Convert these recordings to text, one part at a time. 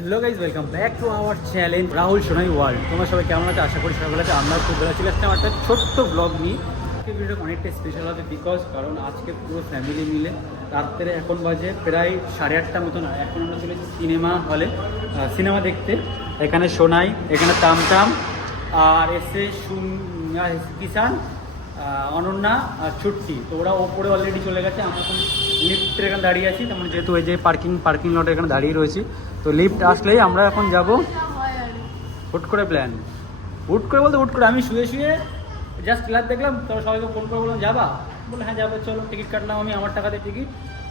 Hello guys, welcome back to our channel Rahul Sonai world. তোমরা সবাই কেমন আছে? আশা করি সবাই ভালো আছে। আমরা খুব ভালো চলে আসলাম একটা ছোট্ট ব্লগ নিয়ে। আজকে ভিডিওটা অনেকটা স্পেশাল হবে কারণ আজকে পুরো ফ্যামিলি মিলে রাত্রে এখন বাজে প্রায় 8:30 মতন। এখন আমরা চলেছি সিনেমা হলে সিনেমা দেখতে। এখানে সোনাই, এখানে তামতাম, আর এসে কিষান, অনন্যা আর ছুট্টি। তো ওরা ওপরে অলরেডি চলে গেছে। আমরা এখন লিফটের এখানে দাঁড়িয়ে আছি। তেমন যেহেতু এই যে পার্কিং লটে এখানে দাঁড়িয়ে রয়েছি, তো লিফট আসলেই আমরা এখন যাব। হুট করে প্ল্যান, হুট করে বলতে হুট করে আমি শুয়ে জাস্ট ক্লাস দেখলাম, তো সবাইকে ফোন করে বললাম যাবা, বলে হ্যাঁ যাবো, চলো। টিকিট কাটলাম আমি, আমার টাকা দিয়ে টিকিট,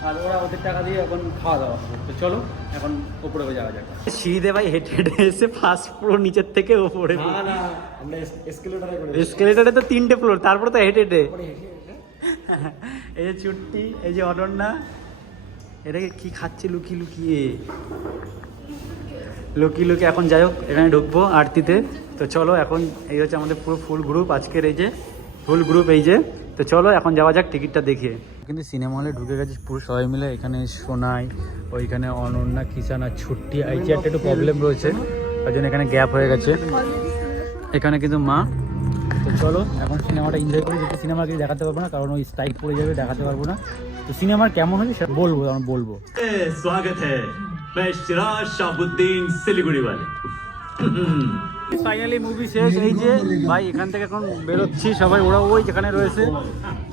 আর ওরা ওদের টাকা দিয়ে এখন খাওয়া দাওয়া। তো চলো এখন ওপরে যাওয়া যাক। সিঁড়িতে ভাই হেঁটে হেঁটে এসে ফার্স্ট ফ্লোর নিচের থেকে ওপরে। এসকেলেটারে তো 3টে ফ্লোর, তারপরে তো হেঁটে হেঁটে। এই যে ছুট্টি, এই যে অনন্যা, এটাকে কি খাচ্ছে লুকিয়ে লুকিয়ে এখন যাই হোক এখানে ঢুকবো আরতিতে। তো চলো এখন এই হচ্ছে আমাদের পুরো ফুল গ্রুপ আজকের, এই যে ফুল গ্রুপ এই যে। তো চলো এখন যাওয়া যাক টিকিটটা দেখিয়ে। কিন্তু সিনেমা হলে ঢুকে গেছে পুরো সবাই মিলে। এখানে সোনাই, ওইখানে অনন্যা, কিষান আর ছুট্টি। এই চেয়ারটা একটু প্রবলেম রয়েছে, তার জন্য এখানে গ্যাপ হয়ে গেছে। এখানে কিন্তু মা। তো চলো এখন সিনেমাটা এনজয় করি। যেহেতু সিনেমা কিছু দেখাতে পারবো না, কারণ ওই স্ট্রাইক পড়ে যাবে, দেখাতে পারবো না। তো সিনেমার কেমন হয়েছে সেটা বলবো। स्वागत है, मैं सिराज शाहबुद्दीन सिलीगुड़ी वाले। ফাইনালি মুভি শেষ। এই যে ভাই এখান থেকে এখন বেরোচ্ছি, সবাই ওরা ওই যেখানে রয়েছে।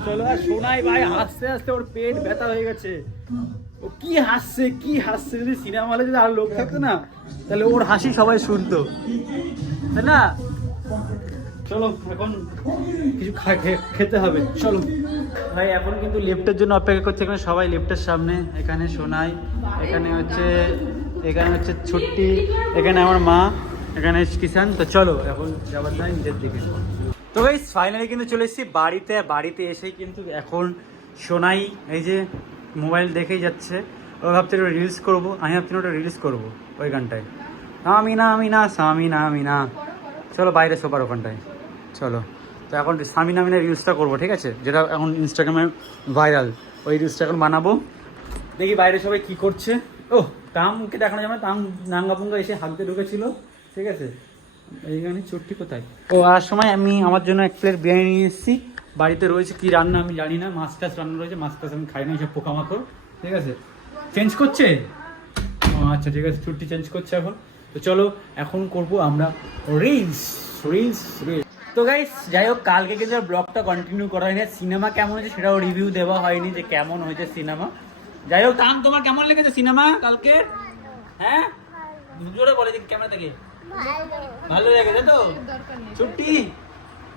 চলো। আর সোনাই ভাই হাসতে হাসতে ওর পেট ব্যথা হয়ে গেছে। ও কি হাসছে। যদি সিনেমা হলে যদি আর লোক থাকতো না, তাহলে ওর হাসি সবাই শুনতো, তাই না? চলো এখন কিছু খেতে হবে, চলো ভাই। এখন কিন্তু লিফটের জন্য অপেক্ষা করছে এখানে সবাই, লিফটের সামনে। এখানে সোনাই, এখানে হচ্ছে ছুট্টি, এখানে আমার মা, এখানে কিষান। তো চলো এখন যাবার নাই নিজের দিকে। তো গাইস ফাইনালি কিন্তু চলে এসেছি বাড়িতে এসেই কিন্তু এখন সোনাই এই যে মোবাইল দেখেই যাচ্ছে। ও ভাবছে ওটা রিলস করবো, আমি ভাবছি ওটা রিলস করবো ওই গানটায়, আমি না। চলো বাইরে সোপার ওখানটায় চলো। তো এখন সামিনা রিলসটা করবো, ঠিক আছে? যেটা এখন ইনস্টাগ্রামে ভাইরাল, ওই রিলসটা এখন বানাবো। দেখি বাইরে সবাই কি করছে। ও তামকে দেখানো যাবে না, তাম নাঙ্গাপুঙ্গা এসে হাঁকতে ঢুকেছিল, ঠিক আছে? এইখানে চট্টি কোথায়? ও আর সময় আমি আমার জন্য 1 প্লেট বিরিয়ানি নিয়ে এসেছি। বাড়িতে রয়েছে কি রান্না আমি জানি না, মাছ টাছ রান্না রয়েছে। মাছ টাছ আমি খাই না, এইসব পোকামাকড়, ঠিক আছে? চেঞ্জ করছে, ও আচ্ছা ঠিক আছে, ছুটি চেঞ্জ করছে এখন। তো চলো এখন করবো আমরা রিলস। তো গাইস যাই হোক, কালকে কিন্তু ব্লগটা কন্টিনিউ করা হয়নি। সিনেমা কেমন হয়েছে সেটাও রিভিউ দেওয়া হয়নি, যে কেমন হয়েছে সিনেমা। যাই হোক, তাম তোমার কেমন লেগেছে সিনেমা কালকে? হ্যাঁ জোরে বলে দিন ক্যামেরা থেকে। ভালো লেগেছে তো? ছুটি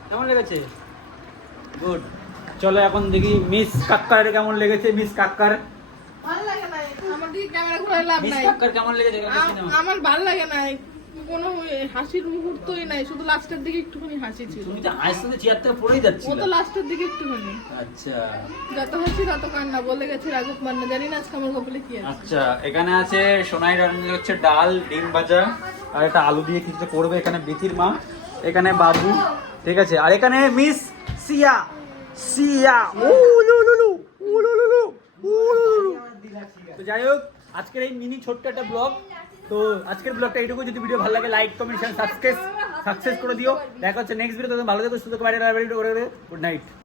কেমন লেগেছে? গুড। চলো এখন দেখি মিস কাক্কার কেমন লেগেছে। মিস কাক্কার ভালো লাগে না, আমার দিকে ক্যামেরা ঘুরে লাভ নাই। মিস কাক্কার কেমন লেগেছে সিনেমা? আমার ভালো লাগে না, কোনো হাসির মুহূর্তই নাই, শুধু লাস্টের দিকে একটুখানি হাসি ছিল। তুমি তো হাসতে চেয়ার থেকে পড়েই যাচ্ছিলে। ও তো লাস্টের দিকে একটুখানি। আচ্ছা যত হাসি তত কান্না, বলে গেছে রাঘব মান্না। জানি না আজকে আমার কপালে কি আছে। আচ্ছা এখানে আছে সোনাই রান্না হচ্ছে ডাল, ডিম ভাজা, আর একটা আলু দিয়ে কিছু করবে। এখানে বিথির মা, এখানে বাবু, ঠিক আছে? আর এখানে মিস সিয়া। তো যাই হোক, আজকের এই মিনি ছোট্ট একটা ব্লগ। তো আজকের ব্লগটা এইটুকু। যদি ভিডিও ভালো লাগে লাইক কমেন্ট শেয়ার সাবস্ক্রাইব করে দিও। দেখা হচ্ছে নেক্সট ভিডিও। ভালো থেকো, সুস্থ থাকো, গুড নাইট।